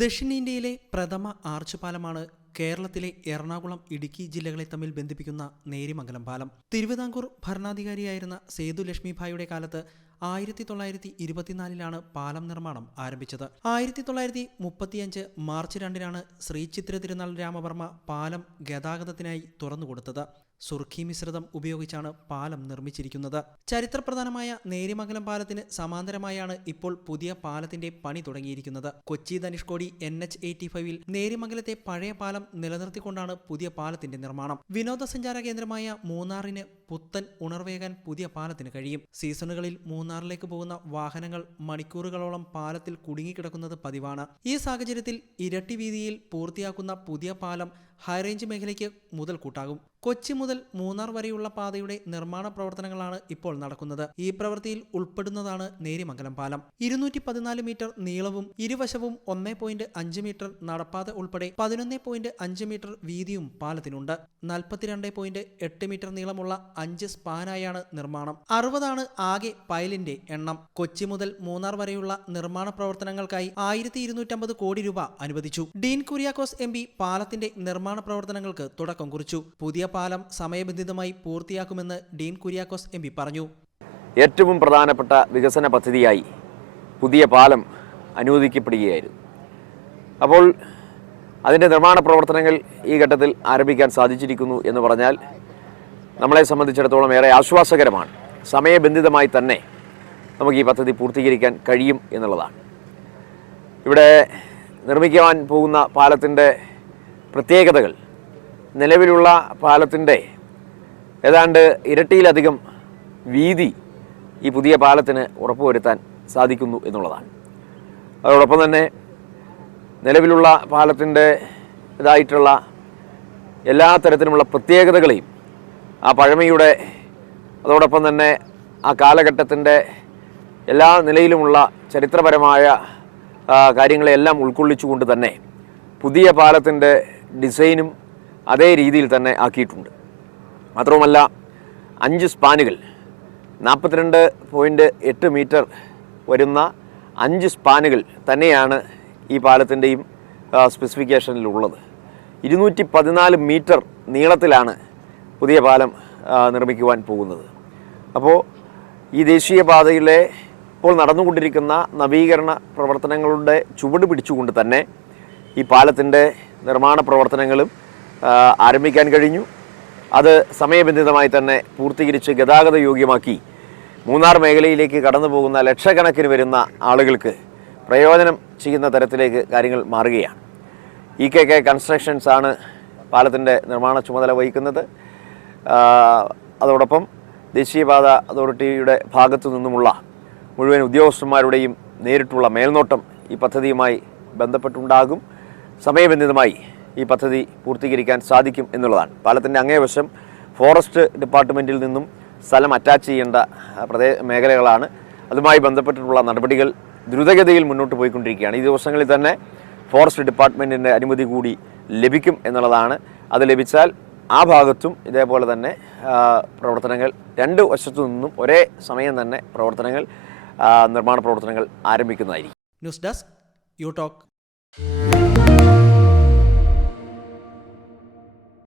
ദക്ഷിണേന്ത്യയിലെ പ്രഥമ ആർച്ച് പാലമാണ് കേരളത്തിലെ എറണാകുളം ഇടുക്കി ജില്ലകളെ തമ്മിൽ ബന്ധിപ്പിക്കുന്ന നേരിമംഗലം പാലം. തിരുവിതാംകൂർ ഭരണാധികാരിയായിരുന്ന സേതു ലക്ഷ്മിഭായിയുടെ കാലത്ത് ആയിരത്തി തൊള്ളായിരത്തി ഇരുപത്തിനാലിലാണ് പാലം നിർമ്മാണം ആരംഭിച്ചത്. ആയിരത്തി തൊള്ളായിരത്തി മുപ്പത്തിയഞ്ച് മാർച്ച് രണ്ടിനാണ് ശ്രീ ചിത്ര തിരുനാൾ രാമവർമ്മ പാലം ഗതാഗതത്തിനായി തുറന്നുകൊടുത്തത്. സുർഖി മിശ്രിതം ഉപയോഗിച്ചാണ് പാലം നിർമ്മിച്ചിരിക്കുന്നത്. ചരിത്രപ്രധാനമായ നേരിമംഗലം പാലത്തിന് സമാന്തരമായാണ് ഇപ്പോൾ പുതിയ പാലത്തിന്റെ പണി തുടങ്ങിയിരിക്കുന്നത്. Kochi Dhanushkodi N H eighty ഫൈവിൽ നേരിമംഗലത്തെ പഴയ പാലം നിലനിർത്തിക്കൊണ്ടാണ് പുതിയ പാലത്തിന്റെ നിർമ്മാണം. വിനോദസഞ്ചാര കേന്ദ്രമായ മൂന്നാറിന് പുത്തൻ ഉണർവേകാൻ പുതിയ പാലത്തിന് കഴിയും. സീസണുകളിൽ മൂന്നാറിലേക്ക് പോകുന്ന വാഹനങ്ങൾ മണിക്കൂറുകളോളം പാലത്തിൽ കുടുങ്ങിക്കിടക്കുന്നത് പതിവാണ്. ഈ സാഹചര്യത്തിൽ ഇരട്ടി വീതിയിൽ പൂർത്തിയാക്കുന്ന പുതിയ പാലം ഹൈറേഞ്ച് മേഖലയ്ക്ക് മുതൽക്കൂട്ടാകും. കൊച്ചി മുതൽ മൂന്നാർ വരെയുള്ള പാതയുടെ നിർമ്മാണ പ്രവർത്തനങ്ങളാണ് ഇപ്പോൾ നടക്കുന്നത്. ഈ പ്രവൃത്തിയിൽ ഉൾപ്പെടുന്നതാണ് നേരിമംഗലം പാലം. ഇരുന്നൂറ്റി പതിനാല് മീറ്റർ നീളവും ഇരുവശവും ഒന്നേ പോയിന്റ് അഞ്ച് മീറ്റർ നടപ്പാത ഉൾപ്പെടെ പതിനൊന്നേ പോയിന്റ് അഞ്ച് മീറ്റർ വീതിയും പാലത്തിനുണ്ട്. നാൽപ്പത്തിരണ്ട് പോയിന്റ് എട്ട് മീറ്റർ നീളമുള്ള അഞ്ച് സ്പാനായാണ് നിർമ്മാണം. അറുപതാണ് ആകെ പൈലിന്റെ എണ്ണം. കൊച്ചി മുതൽ മൂന്നാർ വരെയുള്ള നിർമ്മാണ പ്രവർത്തനങ്ങൾക്കായി ആയിരത്തി ഇരുന്നൂറ്റമ്പത് കോടി രൂപ അനുവദിച്ചു. ഡീൻ കുര്യാക്കോസ് എം പി പാലത്തിന്റെ നിർമ്മാണ പ്രവർത്തനങ്ങൾക്ക് തുടക്കം കുറിച്ചു. പുതിയ പാലം സമയബന്ധിതമായി പൂർത്തിയാക്കുമെന്ന് ഡീൻ കുര്യാക്കോസ് എം പറഞ്ഞു. ഏറ്റവും പ്രധാനപ്പെട്ട വികസന പദ്ധതിയായി പുതിയ പാലം അനുവദിക്കപ്പെടുകയായിരുന്നു. അപ്പോൾ അതിന്റെ നിർമ്മാണ പ്രവർത്തനങ്ങൾ ഈ ഘട്ടത്തിൽ ആരംഭിക്കാൻ സാധിച്ചിരിക്കുന്നു എന്ന് പറഞ്ഞാൽ നമ്മളെ സംബന്ധിച്ചിടത്തോളം ഏറെ ആശ്വാസകരമാണ്. സമയബന്ധിതമായി തന്നെ നമുക്ക് ഈ പദ്ധതി പൂർത്തീകരിക്കാൻ കഴിയും എന്നുള്ളതാണ്. ഇവിടെ നിർമ്മിക്കുവാൻ പോകുന്ന പാലത്തിന്റെ പ്രത്യേകതകൾ. നിലവിലുള്ള പാലത്തിന്റെ ഏതാണ്ട് ഇരട്ടിയിലധികം വീതി ഈ പുതിയ പാലത്തിന് ഉറപ്പുവരുത്താൻ സാധിക്കുന്നു എന്നുള്ളതാണ്. അതോടൊപ്പം തന്നെ നിലവിലുള്ള പാലത്തിന്റെ ഇതായിട്ടുള്ള എല്ലാ തരത്തിലുമുള്ള പ്രത്യേകതകളെയും ആ പഴമയുടെ അതോടൊപ്പം തന്നെ ആ കാലഘട്ടത്തിന്റെ എല്ലാ നിലയിലുമുള്ള ചരിത്രപരമായ കാര്യങ്ങളെല്ലാം ഉൾക്കൊള്ളിച്ചുകൊണ്ട് തന്നെ പുതിയ പാലത്തിന്റെ ഡിസൈനും അതേ രീതിയിൽ തന്നെ ആക്കിയിട്ടുണ്ട്. മാത്രവുമല്ല അഞ്ച് സ്പാനുകൾ നാൽപ്പത്തിരണ്ട് പോയിന്റ് എട്ട് മീറ്റർ വരുന്ന അഞ്ച് സ്പാനുകൾ തന്നെയാണ് ഈ പാലത്തിന്റെയും സ്പെസിഫിക്കേഷനിലുള്ളത് ഇരുന്നൂറ്റി പതിനാല് മീറ്റർ നീളത്തിലാണ് പുതിയ പാലം നിർമ്മിക്കുവാൻ പോകുന്നത്. അപ്പോൾ ഈ ദേശീയപാതയിലെ ഇപ്പോൾ നടന്നുകൊണ്ടിരിക്കുന്ന നവീകരണ പ്രവർത്തനങ്ങളുടെ ചുവട് പിടിച്ചുകൊണ്ട് തന്നെ ഈ പാലത്തിന്റെ നിർമ്മാണ പ്രവർത്തനങ്ങളും ആരംഭിക്കാൻ കഴിഞ്ഞു. അത് സമയബന്ധിതമായി തന്നെ പൂർത്തീകരിച്ച് ഗതാഗത യോഗ്യമാക്കി മൂന്നാർ മേഖലയിലേക്ക് കടന്നു പോകുന്ന ലക്ഷക്കണക്കിന് വരുന്ന ആളുകൾക്ക് പ്രയോജനം ചെയ്യുന്ന തരത്തിലേക്ക് കാര്യങ്ങൾ മാറുകയാണ്. ഇ കെ കെ കൺസ്ട്രക്ഷൻസ് ആണ് പാലത്തിന്റെ നിർമ്മാണ ചുമതല വഹിക്കുന്നത്. അതോടൊപ്പം ദേശീയപാത അതോറിറ്റിയുടെ ഭാഗത്തു നിന്നുമുള്ള മുഴുവൻ ഉദ്യോഗസ്ഥന്മാരുടെയും നേരിട്ടുള്ള മേൽനോട്ടം ഈ പദ്ധതിയുമായി ബന്ധപ്പെട്ടുണ്ടാകും. സമയബന്ധിതമായി ഈ പദ്ധതി പൂർത്തീകരിക്കാൻ സാധിക്കും എന്നുള്ളതാണ്. പാലത്തിന്റെ അങ്ങേവശം ഫോറസ്റ്റ് ഡിപ്പാർട്ട്മെന്റിൽ നിന്നും സ്ഥലം അറ്റാച്ച് ചെയ്യേണ്ട പ്രദേ മേഖലകളാണ്. അതുമായി ബന്ധപ്പെട്ടിട്ടുള്ള നടപടികൾ ദ്രുതഗതിയിൽ മുന്നോട്ട് പോയിക്കൊണ്ടിരിക്കുകയാണ്. ഈ ദിവസങ്ങളിൽ തന്നെ ഫോറസ്റ്റ് ഡിപ്പാർട്ട്മെന്റിന്റെ അനുമതി കൂടി ലഭിക്കും എന്നുള്ളതാണ്. അത് ലഭിച്ചാൽ ആ ഭാഗത്തും ഇതേപോലെ തന്നെ പ്രവർത്തനങ്ങൾ രണ്ട് വശത്തു നിന്നും ഒരേ സമയം തന്നെ പ്രവർത്തനങ്ങൾ നിർമ്മാണ പ്രവർത്തനങ്ങൾ ആരംഭിക്കുന്നതായിരിക്കും. News desk U talk